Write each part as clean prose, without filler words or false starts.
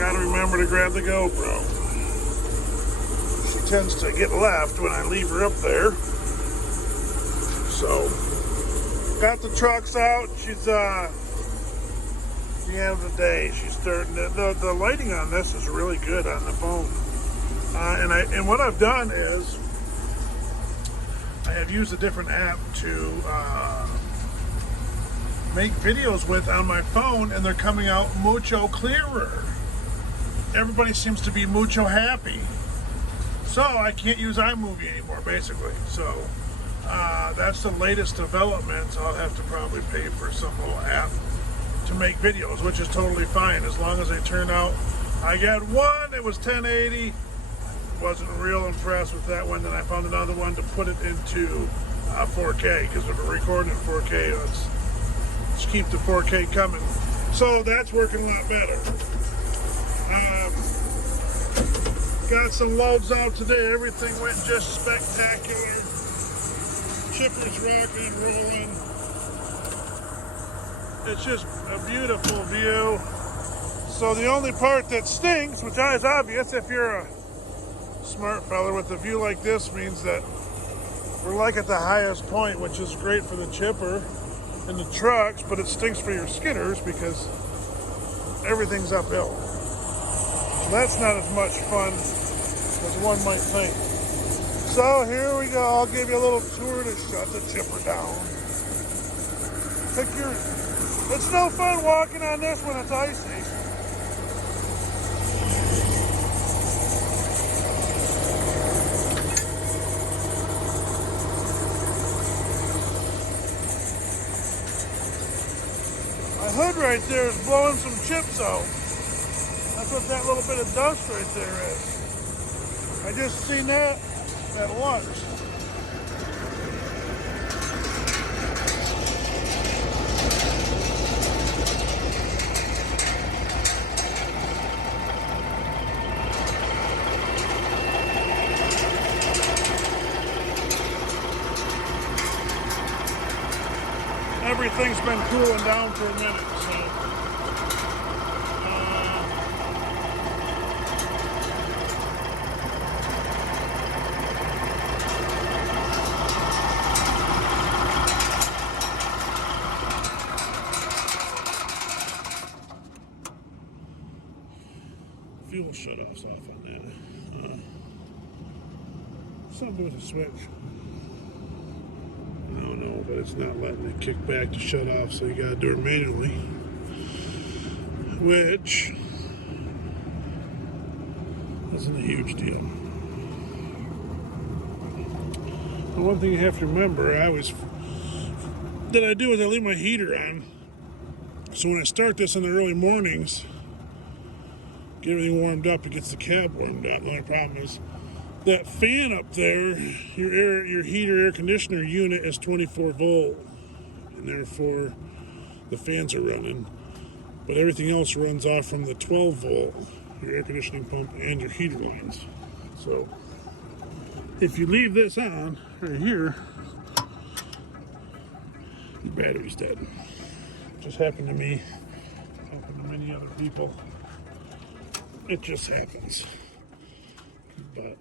gotta remember to grab the GoPro. She tends to get left when I leave her up there. So, got the trucks out. She's the end of the day. She's starting to, the lighting on this is really good on the phone. And what I've done is I have used a different app to make videos with on my phone, and they're coming out mucho clearer. Everybody seems to be mucho happy. So I can't use iMovie anymore, basically. So that's the latest development. I'll have to probably pay for some little app to make videos, which is totally fine as long as they turn out. I got one, it was 1080. Wasn't real impressed with that one. Then I found another one to put it into 4K, because if we're recording in 4K, let's keep the 4K coming. So that's working a lot better. Got some loads out today. Everything went just spectacular. Chipper's rocking and rolling. It's just a beautiful view. So the only part that stinks, which is obvious if you're a smart fella, with a view like this, means that we're like at the highest point, which is great for the chipper and the trucks, but it stinks for your skidders because everything's uphill. So that's not as much fun as one might think. So here we go. I'll give you a little tour to shut the chipper down. It's no fun walking on this when it's icy. My hood right there is blowing some chips out. That's what that little bit of dust right there is. I just seen that at lunch. Everything's been cooling down for a minute, so fuel shut-offs off on that. Something with a switch. I don't know, but it's not letting it kick back to shut off, so you gotta do it manually. Which isn't a huge deal. The one thing you have to remember, I leave my heater on. So when I start this in the early mornings, get everything warmed up, it gets the cab warmed up. The only problem is that fan up there, your heater air conditioner unit is 24 volt, and therefore the fans are running, but everything else runs off from the 12 volt, your air conditioning pump and your heater lines. So if you leave this on right here, the battery's dead. Just happened to me, happened to many other people. It just happens. But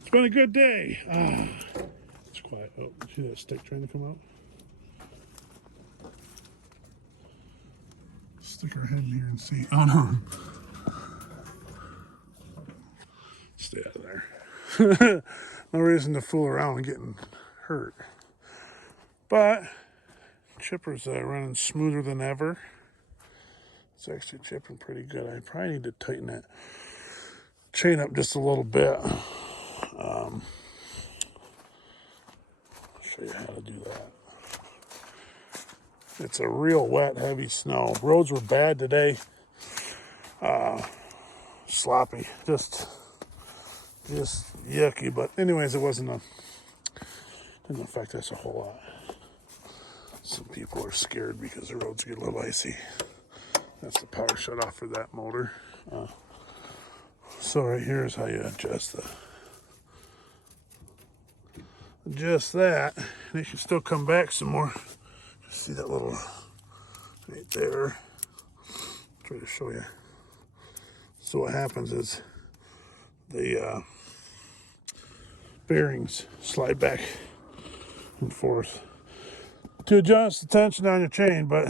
it's been a good day. It's quiet. Oh, see that stick trying to come out? Stick our head in here and see. Oh no. Stay out of there. No reason to fool around and getting hurt. But chipper's running smoother than ever. It's actually chipping pretty good. I probably need to tighten that chain up just a little bit. I'll show you how to do that. It's a real wet, heavy snow. Roads were bad today. Sloppy, just yucky. But anyways, didn't affect us a whole lot. Some people are scared because the roads get a little icy. That's the power shut off for that motor. So right here is how you adjust that, and it should still come back some more. See that little right there? Try to show you. So what happens is the bearings slide back and forth to adjust the tension on your chain, but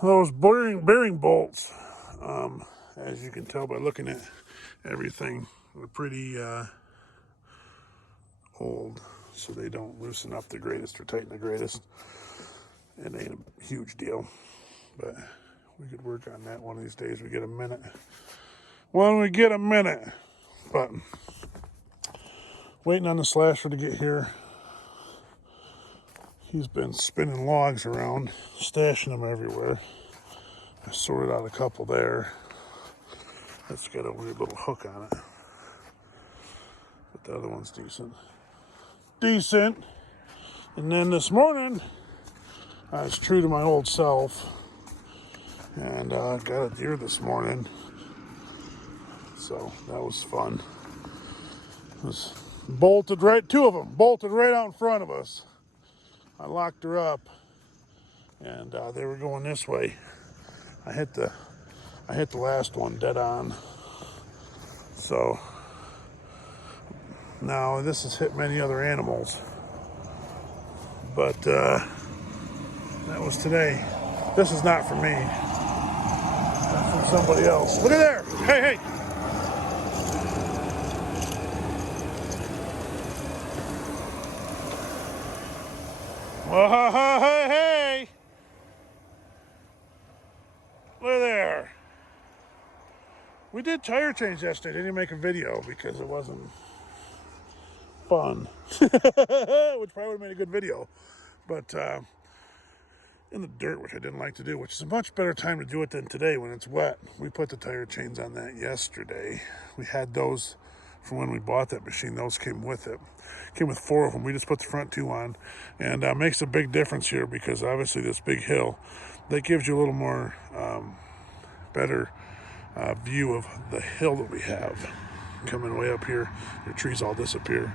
those bearing bolts, as you can tell by looking at everything, are pretty old, so they don't loosen up the greatest or tighten the greatest. It ain't a huge deal, but we could work on that one of these days. We get a minute. When we get a minute. But waiting on the slasher to get here. He's been spinning logs around, stashing them everywhere. I sorted out a couple there. That's got a weird little hook on it. But the other one's decent. Decent. And then this morning, I was true to my old self, and got a deer this morning, so that was fun. It was bolted right, two of them bolted right out in front of us. I locked her up, and they were going this way. I hit the last one dead on. So now this has hit many other animals, but that was today. This is not for me. That's from somebody else. Look at there. Hey, hey. Oh, hey, hey. Look there. We did tire change yesterday. Didn't make a video because it wasn't fun. Which probably would have made a good video. But in the dirt, which I didn't like to do, which is a much better time to do it than today when it's wet. We put the tire chains on that yesterday. We had those from when we bought that machine. Those came with it. Came with 4 of them. We just put the front 2 on, and makes a big difference here because obviously this big hill, that gives you a little more better view of the hill that we have coming way up here. Your trees all disappear,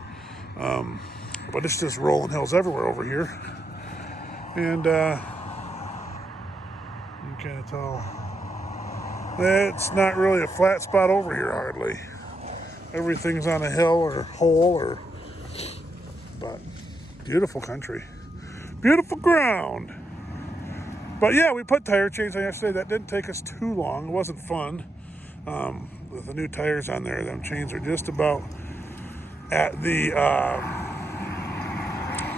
but it's just rolling hills everywhere over here, and you can't tell. It's not really a flat spot over here hardly. Everything's on a hill or hole, but beautiful country, beautiful ground. But yeah, we put tire chains on yesterday. That didn't take us too long. It wasn't fun. With the new tires on there, them chains are just about at the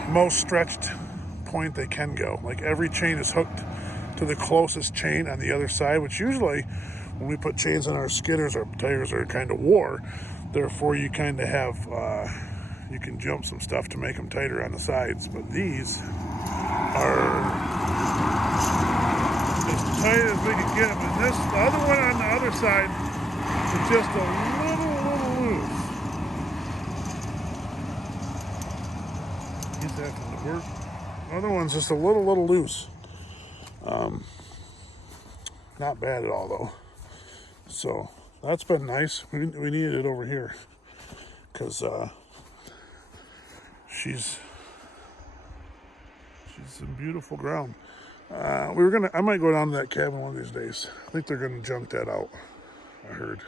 most stretched point they can go. Like every chain is hooked to the closest chain on the other side, which usually when we put chains on our skidders, our tires are kind of wore. Therefore, you kind of have, you can jump some stuff to make them tighter on the sides. But these are as tight as we can get them. And this, the other one on the other side is just a little loose. He's having to work. The other one's just a little loose. Not bad at all though. So that's been nice. We needed it over here because she's some beautiful ground. I might go down to that cabin one of these days. I think they're gonna junk that out. I heard.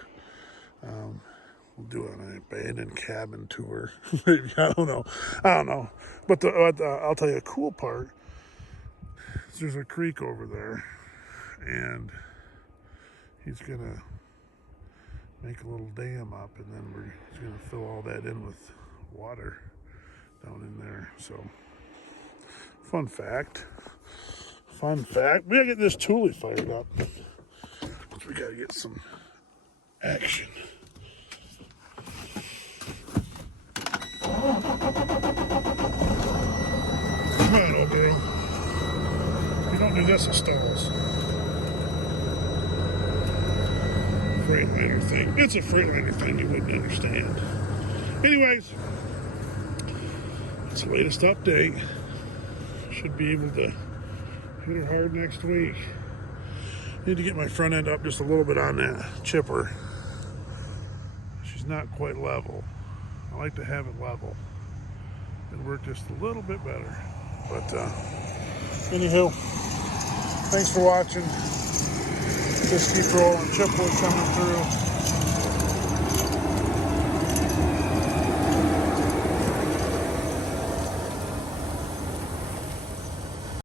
We'll do an abandoned cabin tour. Maybe, I don't know. But I'll tell you a cool part. There's a creek over there, and he's gonna make a little dam up, and then he's gonna fill all that in with water down in there. So, fun fact. We gotta get this Thule fired up. We gotta get some action. Come on, old girl. If you don't do this, it stalls. Freightliner thing. It's a Freightliner thing you wouldn't understand. Anyways, it's the latest update. Should be able to hit her hard next week. Need to get my front end up just a little bit on that chipper. She's not quite level. I like to have it level. It'll work just a little bit better. But anywho, thanks for watching. Just keep rolling. Chipwood coming through.